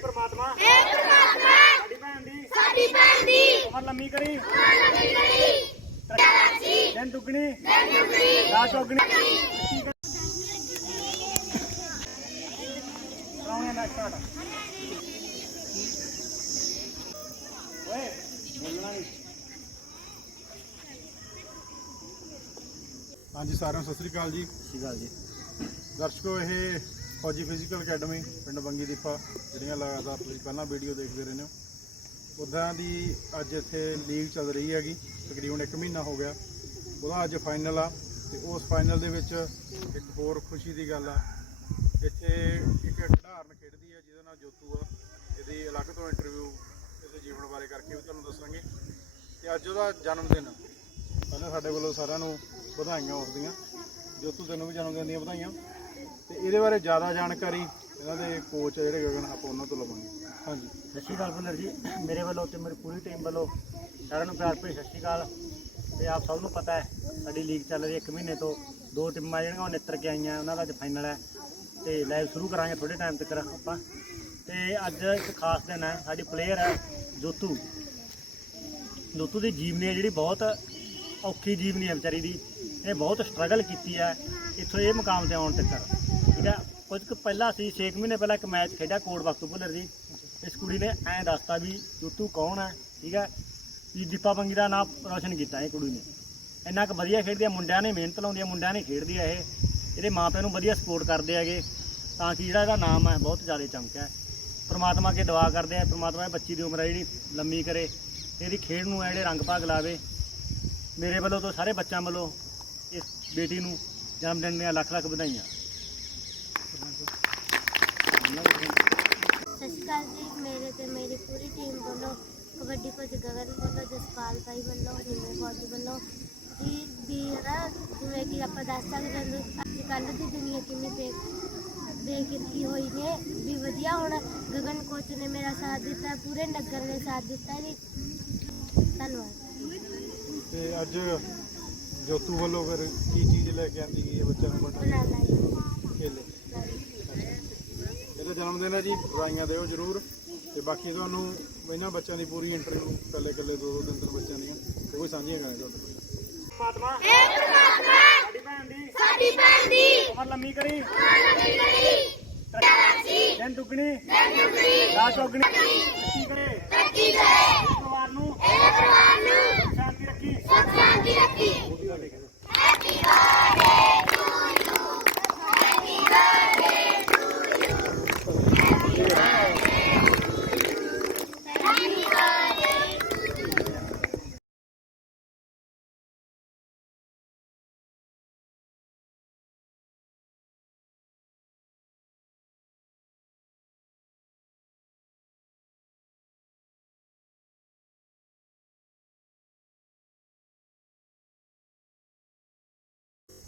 ਪ੍ਰਮਾਤਮਾ हे परमात्मा ਸਾਡੀ ਭੈਣ ਦੀ साडी भैन दी ਉਮਰ ਲੰਮੀ ਕਰੀ लंबी करी तरक्की ਦਿਨ ਦੁੱਗਣੀ दुगनी ਰਾਤ ਚੌਗਣੀ ਕਰਾਉਣੇ ਨਾ ਸਟਾਰਟ ਓਏ ਬੋਲਣਾ ਨਹੀਂ ਹਾਂਜੀ ਸਾਰਿਆਂ ਨੂੰ ਸਤਿ ਸ੍ਰੀ ਅਕਾਲ ਜੀ ਸਹੀ ਗੱਲ ਜੀ ਦਰਸ਼ਕੋ ਇਹ ਫੌਜੀ ਫਿਜ਼ੀਕਲ ਅਕੈਡਮੀ ਪਿੰਡ ਬੰਗੀ ਦੀਪਾ, ਜਿਹੜੀਆਂ ਲਗਾਤਾਰ ਤੁਸੀਂ ਪਹਿਲਾਂ ਵੀਡੀਓ ਦੇਖਦੇ ਰਹਿੰਦੇ ਹੋ। ਉੱਦਾਂ ਦੀ ਅੱਜ ਇੱਥੇ ਲੀਗ ਚੱਲ ਰਹੀ ਹੈਗੀ, ਤਕਰੀਬਨ 1 ਮਹੀਨਾ ਹੋ ਗਿਆ। ਉਹਦਾ ਅੱਜ ਫਾਈਨਲ ਆ, ਤੇ ਉਸ ਫਾਈਨਲ ਦੇ ਵਿੱਚ ਇੱਕ ਹੋਰ ਖੁਸ਼ੀ ਦੀ ਗੱਲ ਆ। ਇੱਥੇ ਇੱਕ ਖਿਡਾਰਨ ਖੇਡਦੀ ਹੈ ਜਿਹਦਾ ਨਾਮ ਜੋਤੂ ਆ, ਇਹਦੀ ਅਲੱਗ ਤੋਂ ਇੰਟਰਵਿਊ ਇਹਦੇ ਜੀਵਨ ਬਾਰੇ ਕਰਕੇ ਵੀ ਤੁਹਾਨੂੰ ਦੱਸਾਂਗੇ। ਤੇ ਅੱਜ ਉਹਦਾ ਜਨਮ ਦਿਨ ਆ। ਪਹਿਲਾਂ ਸਾਡੇ ਵੱਲੋਂ ਸਾਰਿਆਂ ਨੂੰ ਵਧਾਈਆਂ ਉਸਦੀਆਂ ਜੋਤੂ ਤੈਨੂੰ ਵੀ ਜਨਮ ਦਿਨ ਦੀਆਂ ਵਧਾਈਆਂ। ਇਹਦੇ ਬਾਰੇ ਜ਼ਿਆਦਾ ਜਾਣਕਾਰੀ ਇਹਨਾਂ ਦੇ ਕੋਚ ਜਿਹੜੇ ਗਗਨ, ਆਪਾਂ ਉਹਨਾਂ ਤੋਂ ਲਵਾਂਗੇ। ਹਾਂਜੀ। ਸਤਿ ਸ਼੍ਰੀ ਅਕਾਲ ਭੁੱਲਰ ਜੀ। ਮੇਰੇ ਵੱਲੋਂ ਤੇ ਮੇਰੀ ਪੂਰੀ ਟੀਮ ਵੱਲੋਂ ਸਾਰਿਆਂ ਨੂੰ ਪਿਆਰ ਭਰੀ ਸਤਿ ਸ਼੍ਰੀ ਅਕਾਲ। ਤੇ ਆਪ ਸਭ ਨੂੰ ਪਤਾ ਹੈ, ਸਾਡੀ ਲੀਗ ਚੱਲ ਰਹੀ ਹੈ 1 ਮਹੀਨੇ ਤੋਂ। ਦੋ ਟੀਮਾਂ ਜਿਹੜੀਆਂ ਉਹ ਨਿੱਤਰ ਕੇ ਆਈਆਂ, ਉਹਨਾਂ ਦਾ ਅੱਜ ਫਾਈਨਲ ਹੈ। ਤੇ ਲਾਈਵ ਸ਼ੁਰੂ ਕਰਾਂਗੇ ਥੋੜੇ ਟਾਈਮ ਤੱਕ ਆਪਾਂ। ਤੇ ਅੱਜ ਇੱਕ ਖਾਸ ਦਿਨ ਹੈ, ਸਾਡੀ ਪਲੇਅਰ ਹੈ ਜੋਤੂ। ਜੋਤੂ ਦੀ ਜੀਵਨੀ ਹੈ ਜਿਹੜੀ ਬਹੁਤ ਔਖੀ ਜੀਵਨੀ ਹੈ ਵਿਚਾਰੀ ਦੀ। ਇਹ ਬਹੁਤ ਸਟਰਗਲ ਕੀਤੀ ਹੈ, ਇੱਥੋਂ ਇਹ ਮੁਕਾਮ ਤੇ ਆਉਣ ਤੱਕ। ਠੀਕ ਹੈ ਕੁਝ ਕੁ ਪਹਿਲਾਂ ਸੀ 6 ਮਹੀਨੇ ਪਹਿਲਾਂ ਇੱਕ ਮੈਚ ਖੇਡਿਆ ਕੋਟ ਵਕਤ ਭੁੱਲਰ ਜੀ ਇਸ ਕੁੜੀ ਨੇ ਐਂ ਦੱਸਤਾ ਵੀ ਜੁੱਤੂ ਕੌਣ ਹੈ, ਠੀਕ ਹੈ? ਵੀ ਦੀਪਾ ਬੰਗੀ ਦਾ ਨਾਮ ਰੋਸ਼ਨ ਕੀਤਾ ਇਹ ਕੁੜੀ ਨੇ। ਇੰਨਾ ਕੁ ਵਧੀਆ ਖੇਡਦੀ ਆ, ਮੁੰਡਿਆਂ ਨੇ ਮਿਹਨਤ ਲਾਉਂਦੀ ਆ, ਮੁੰਡਿਆਂ ਨੇ ਖੇਡਦੀ ਆ ਇਹ। ਇਹਦੇ ਮਾਪਿਆਂ ਨੂੰ ਵਧੀਆ ਸਪੋਰਟ ਕਰਦੇ ਹੈਗੇ। ਤਾਂ ਕਿ ਜਿਹੜਾ ਇਹਦਾ ਨਾਮ ਹੈ, ਬਹੁਤ ਜ਼ਿਆਦਾ ਚਮਕਿਆ ਪ੍ਰਮਾਤਮਾ ਅੱਗੇ ਦੁਆ ਕਰਦੇ ਆ, ਪ੍ਰਮਾਤਮਾ ਇਹ ਬੱਚੀ ਦੀ ਉਮਰ ਹੈ ਜਿਹੜੀ, ਲੰਮੀ ਕਰੇ। ਇਹਦੀ ਖੇਡ ਨੂੰ ਹੈ ਜਿਹੜੇ ਰੰਗ ਭਾਗ ਲਾਵੇ। ਮੇਰੇ ਵੱਲੋਂ ਤੋਂ ਸਾਰੇ ਬੱਚਿਆਂ ਵੱਲੋਂ ਇਸ ਬੇਟੀ ਨੂੰ ਜਨਮ ਦਿਨ ਦੀਆਂ ਲੱਖ ਲੱਖ ਵਧਾਈਆਂ ਸਤਿ ਸ਼੍ਰੀ ਅਕਾਲ ਜੀ ਮੇਰੇ ਤੇ ਮੇਰੀ ਪੂਰੀ ਟੀਮ ਵੱਲੋਂ ਕਬੱਡੀ ਕੋਚ ਗਗਨ ਵੱਲੋਂ ਜਸਪਾਲ ਭਾਈ ਵੱਲੋਂ ਹਿੰਮੇ ਫੌਜੀ ਵੱਲੋਂ ਜੀ ਵੀ ਨਾ ਜਿਵੇਂ ਕਿ ਆਪਾਂ ਦੱਸ ਸਕਦੇ ਹਾਂ ਅੱਜ ਕੱਲ੍ਹ ਦੀ ਦੁਨੀਆ ਕਿੰਨੀ ਬੇ ਬੇਕਿਰਕੀ ਹੋਈ ਨੇ ਵੀ ਵਧੀਆ ਹੁਣ ਗਗਨ ਕੋਚ ਨੇ ਮੇਰਾ ਸਾਥ ਦਿੱਤਾ ਪੂਰੇ ਨਗਰ ਨੇ ਸਾਥ ਦਿੱਤਾ ਜੀ। ਧੰਨਵਾਦ। ਤੇ ਅੱਜ ਜੋਤੂ ਵੱਲੋਂ ਫਿਰ ਕੀ ਚੀਜ਼ ਲੈ ਕੇ ਆਂਦੀ ਗਈ ਹੈ ਬੱਚਿਆਂ ਨੂੰ ਬਣਾ ਬਣਾ ਲਾਈ ਖੇਲੇ? ਦਾ ਜਨਮ ਦਿਨ ਹੈ ਜੀ ਵਧਾਈਆਂ ਦਿਓ ਜਰੂਰ। ਤੇ ਬਾਕੀ ਤੁਹਾਨੂੰ ਇਹਨਾਂ ਬੱਚਿਆਂ ਦੀ ਪੂਰੀ ਇੰਟਰਵਿਊ ਕੱਲੇ ਕੱਲੇ ਦੋ ਦੋ ਤਿੰਨ ਤਿੰਨ ਬੱਚਿਆਂ ਦੀਆਂ ਉਹ ਵੀ ਸਾਂਝੀਆਂ ਕਰਾਂ ਤੁਹਾਡੇ ਪਾਤਮਾ ਇਹ ਪ੍ਰਮਾਤਮਾ ਸਾਡੀ ਭੈਣ ਦੀ ਸਾਡੀ ਭੈਣ ਦੀ। ਉਮਰ ਕਰੀ। ਉਮਰ ਕਰੀ। ਤਰੱਕੀ ਦਿਨ ਦੁੱਗਣੀ ਦਿਨ ਦੁੱਗਣੀ ਰਾਤ ਦੁੱਗਣੀ ਤਰੱਕੀ ਕਰੇ। ਤਰੱਕੀ ਕਰੇ।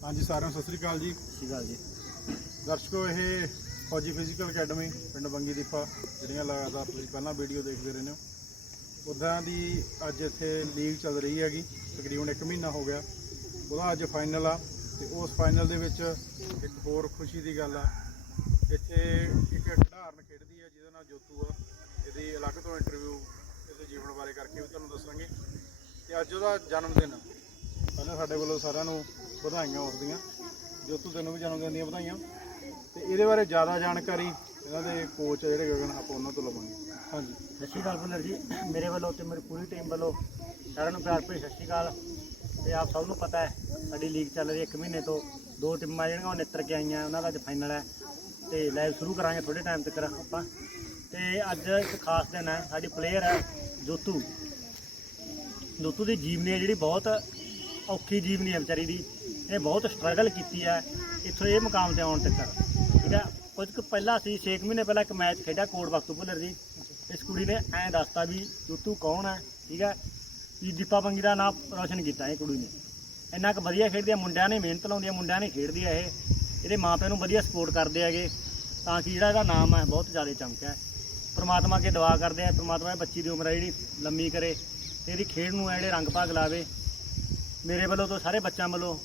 ਹਾਂਜੀ ਸਾਰਿਆਂ ਨੂੰ ਸਤਿ ਸ੍ਰੀ ਅਕਾਲ ਜੀ। ਸਹੀ ਗੱਲ ਜੀ। ਦਰਸ਼ਕੋ ਇਹ ਫੌਜੀ ਫਿਜ਼ੀਕਲ ਅਕੈਡਮੀ ਪਿੰਡ ਬੰਗੀ ਦੀਪਾ ਜਿਹੜੀਆਂ ਲਗਾਤਾਰ ਤੁਸੀਂ ਪਹਿਲਾਂ ਵੀਡੀਓ ਦੇਖਦੇ ਰਹਿੰਦੇ ਹੋ। ਉੱਦਾਂ ਦੀ ਅੱਜ ਇੱਥੇ ਲੀਗ ਚੱਲ ਰਹੀ ਹੈਗੀ ਤਕਰੀਬਨ 1 ਮਹੀਨਾ ਹੋ ਗਿਆ। ਉਹਦਾ ਅੱਜ ਫਾਈਨਲ ਆ ਤੇ ਉਸ ਫਾਈਨਲ ਦੇ ਵਿੱਚ ਇੱਕ ਹੋਰ ਖੁਸ਼ੀ ਦੀ ਗੱਲ ਆ। ਇੱਥੇ ਇੱਕ ਖਿਡਾਰਨ ਖੇਡਦੀ ਹੈ ਜਿਹਦਾ ਨਾਮ ਜੋਤੂ ਆ। ਇਹਦੀ ਅਲੱਗ ਤੋਂ ਇੰਟਰਵਿਊ ਇਹਦੇ ਜੀਵਨ ਬਾਰੇ ਕਰਕੇ ਵੀ ਤੁਹਾਨੂੰ ਦੱਸਾਂਗੇ। ਤੇ ਅੱਜ ਉਹਦਾ ਜਨਮ ਦਿਨ ਆ। ਪਹਿਲਾਂ ਸਾਡੇ ਵੱਲੋਂ ਸਾਰਿਆਂ ਨੂੰ ਵਧਾਈਆਂ ਉਸ ਦੀਆਂ ਜੋਤੂ ਤੈਨੂੰ ਵੀ ਜਨਮ ਦਿਨ ਦੀਆਂ ਵਧਾਈਆਂ। ਤੇ ਇਹਦੇ ਬਾਰੇ ਜ਼ਿਆਦਾ ਜਾਣਕਾਰੀ ਇਹਨਾਂ ਦੇ ਕੋਚ ਜਿਹੜੇ ਗਗਨ, ਆਪਾਂ ਉਹਨਾਂ ਤੋਂ ਲਵਾਂਗੇ। ਹਾਂਜੀ। ਸਤਿ ਸ਼੍ਰੀ ਅਕਾਲ ਭੁੱਲਰ ਜੀ। ਮੇਰੇ ਵੱਲੋਂ ਤੇ ਮੇਰੀ ਪੂਰੀ ਟੀਮ ਵੱਲੋਂ ਸਾਰਿਆਂ ਨੂੰ ਪਿਆਰ ਭਰੀ ਸਤਿ ਸ਼੍ਰੀ ਅਕਾਲ। ਤੇ ਆਪ ਸਭ ਨੂੰ ਪਤਾ ਹੈ, ਸਾਡੀ ਲੀਗ ਚੱਲ ਰਹੀ ਹੈ 1 ਮਹੀਨੇ ਤੋਂ। ਦੋ ਟੀਮਾਂ ਜਿਹੜੀਆਂ ਉਹ ਨਿੱਤਰ ਕੇ ਆਈਆਂ, ਉਹਨਾਂ ਦਾ ਅੱਜ ਫਾਈਨਲ ਹੈ। ਤੇ ਲਾਈਵ ਸ਼ੁਰੂ ਕਰਾਂਗੇ ਥੋੜੇ ਟਾਈਮ ਤੱਕ ਆਪਾਂ। ਤੇ ਅੱਜ ਇੱਕ ਖਾਸ ਦਿਨ ਹੈ, ਸਾਡੀ ਪਲੇਅਰ ਹੈ ਜੋਤੂ। ਜੋਤੂ ਦੀ ਜੀਵਨੀ ਹੈ ਜਿਹੜੀ ਬਹੁਤ ਔਖੀ ਜੀਵਨੀ ਹੈ ਵਿਚਾਰੀ ਦੀ। ਇਹ ਬਹੁਤ ਸਟਰਗਲ ਕੀਤੀ ਹੈ। ਇੱਥੋਂ ਇਹ ਮੁਕਾਮ ਤੇ ਆਉਣ ਤੱਕ। ਠੀਕ ਹੈ? ਕੁਝ ਕੁ ਪਹਿਲਾਂ ਸੀ 6 ਮਹੀਨੇ ਪਹਿਲਾਂ ਇੱਕ ਮੈਚ ਖੇਡਿਆ ਕੋਟ ਵਕਤ ਭੁੱਲਰ ਜੀ ਇਸ ਕੁੜੀ ਨੇ ਐਂ ਦੱਸਤਾ ਵੀ ਜੋਤੂ ਕੌਣ ਹੈ? ਠੀਕ ਹੈ? ਵੀ ਦੀਪਾ ਬੰਗੀ ਦਾ ਨਾਮ ਰੌਸ਼ਨ ਕੀਤਾ ਇਹ ਕੁੜੀ ਨੇ। ਇੰਨਾ ਕੁ ਵਧੀਆ ਖੇਡਦੀ ਹੈ, ਮੁੰਡਿਆਂ ਨੇ ਮਿਹਨਤ ਲਾਉਂਦੀ ਹੈ, ਮੁੰਡਿਆਂ ਨੇ ਖੇਡਦੀ ਹੈ ਇਹ। ਇਹਦੇ ਮਾਪਿਆਂ ਨੂੰ ਵਧੀਆ ਸਪੋਰਟ ਕਰਦੇ ਹੈਗੇ। ਤਾਂ ਕਿ ਜਿਹੜਾ ਇਹਦਾ ਨਾਮ ਹੈ, ਬਹੁਤ ਜ਼ਿਆਦਾ ਚਮਕਿਆ ਪਰਮਾਤਮਾ ਅੱਗੇ ਦੁਆ ਕਰਦੇ ਆ, ਪਰਮਾਤਮਾ ਇਹ ਬੱਚੀ ਦੀ ਉਮਰ ਹੈ ਜਿਹੜੀ, ਲੰਮੀ ਕਰੇ। ਇਹਦੀ ਖੇਡ ਨੂੰ ਹੈ ਜਿਹੜੇ ਰੰਗ ਭਾਗ ਲਾਵੇ। ਮੇਰੇ ਵੱਲੋਂ ਤੋਂ ਸਾਰੇ ਬੱਚਿਆਂ ਵੱਲੋਂ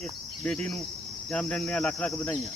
ਇਸ ਬੇਟੀ ਨੂੰ ਜਨਮ ਦਿਨ ਦੀਆਂ ਲੱਖ ਲੱਖ ਵਧਾਈਆਂ।